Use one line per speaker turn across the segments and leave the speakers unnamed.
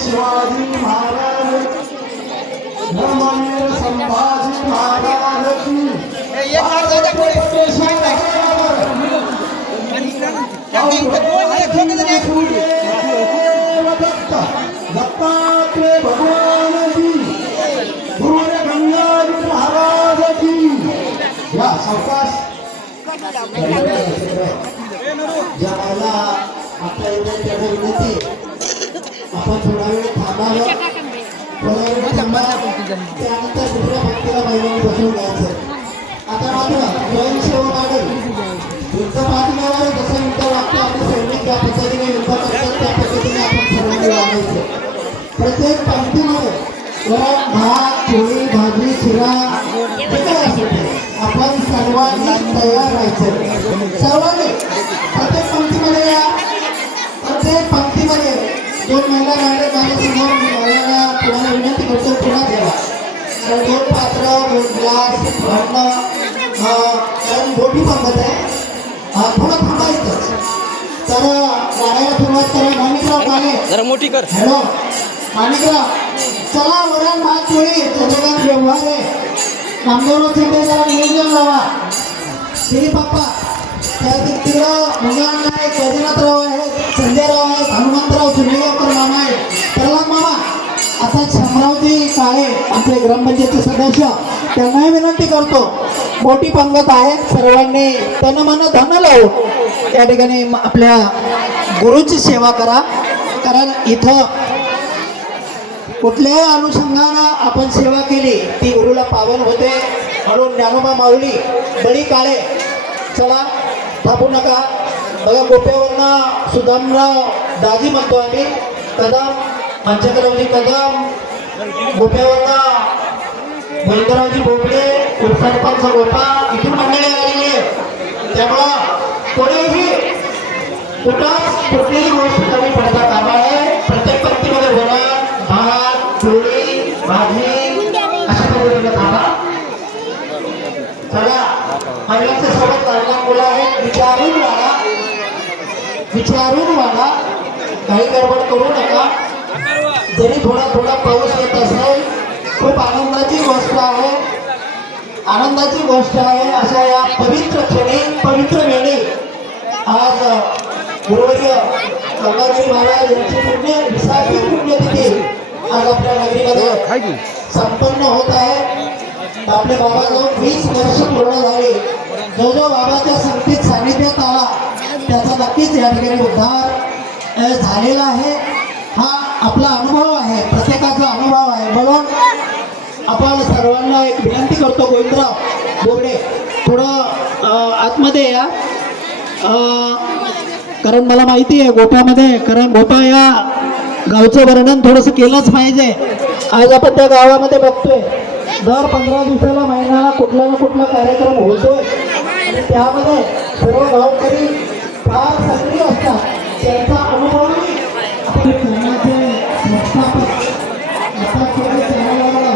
शिवाजी महाराज धर्मवीर संभाजी महाराज ज्याला आपल्या इथे त्याला विनंती आपण थोडा वेळ थांबावं. थोडा वेळ थांबा त्यानंतर दुसऱ्या भक्तीला महिलांनी बसवून घ्यायचं प्रत्येक पंक्तीमध्ये वरण भात पोळी भाजी शिरा आपण सर्वांनी तयार राहायचं. सर्वांनी प्रत्येक पंक्तीमध्ये या. प्रत्येक पंक्तीमध्ये दोन महिला मॅडम माझ्यासमोर महिलांना पुन्हा विनंती करतो पुन्हा द्यावा तर दोन पात्र दोन ग्लास भांडणं कारण मोठी पंगत आहे. थोडं थांबायचं. तर गाड्याला सुरुवात करा. माणिकराव
जरा मोठी कर.
हॅलो. माणिकराव चला वरण भात पोळी त्याच्यात व्यवहार आहे. नामदेवराव तिथे जरा नियोजन लावा श्री पप्पा त्या तिकडं मुलांना आहे गजनाथराव आहेत संजयराव आहेत हनुमंतराव सुनेगावकर मामा आहेत. प्रल्हाद मामा आता शामरावजी काळे आपले ग्रामपंचायतचे सदस्य त्यांनाही विनंती करतो. मोठी पंगत आहे सर्वांनी. तन मन धन लावू. या ठिकाणी आपल्या गुरुची सेवा करा. कारण इथं कुठल्याही अनुषंगानं आपण सेवा केली ती गुरुला पावन होते. म्हणून ज्ञानोबा माऊली बळी काळे चला थांबू नका. बघा गोप्यावरनं सुदामराव दाजी म्हणतो आम्ही. कदम पंचकरावजी कदम. गोप्यावरनं गोविंदरावजी भोपळे उपसरपंच गोपा इथून मंडळी आलेली आहे. त्यामुळं कोणीही कुठं कुठलीही गोष्ट कमी पडतात कामा नये प्रत्येक पंक्तीमध्ये वरण भात पोळी भाजी अशा पद्धतीने खावा चला महिलांच्या सोबत लहान मुलं आहेत विचारून वाढा विचारून वाढा काही गडबड करू नका. जरी थोडा थोडा पाऊस येत असेल खूप आनंदाची गोष्ट आहे. आनंदाची गोष्ट आहे अशा या पवित्र क्षणी पवित्र वेळी. आज गुरुवर्य गंगाधरी महाराज यांची पुण्य विसावी पुण्यतिथी आज आपल्या नगरीमध्ये संपन्न होत आहे. आपले बाबा जाऊन वीस वर्ष पूर्ण झाले. जो जो बाबाच्या संगतीत सानिध्यात आला त्याचा नक्कीच या ठिकाणी उद्धार झालेला आहे. हा आपला अनुभव आहे प्रत्येकाचा अनुभव आहे. म्हणून आपण सर्वांना एक विनंती करतो गोविंदराव बोबडे थोडं आतमध्ये या. कारण मला माहिती आहे गोप्यामध्ये कारण गोपा या गावचं वर्णन थोडंसं केलंच पाहिजे. आज आपण त्या गावामध्ये बघतोय. दर पंधरा दिवसाला महिन्याला कुठला ना कुठला कार्यक्रम होतोय. आणि त्यामध्ये सर्व गावकरी फार सक्रिय असतात त्यांचा अनुभवही आपण समाजाचे संस्थापक आता केवळ समाजाला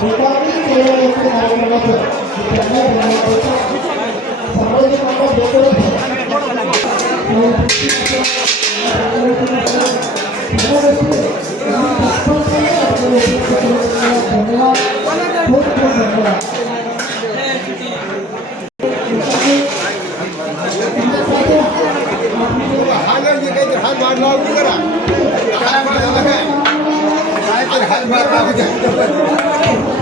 बेकारी केलेलं यांचं कार्यक्रमाचं त्यांना सामाजिक मंडळ डेकोरेशन
हात मारला करा काय हात मार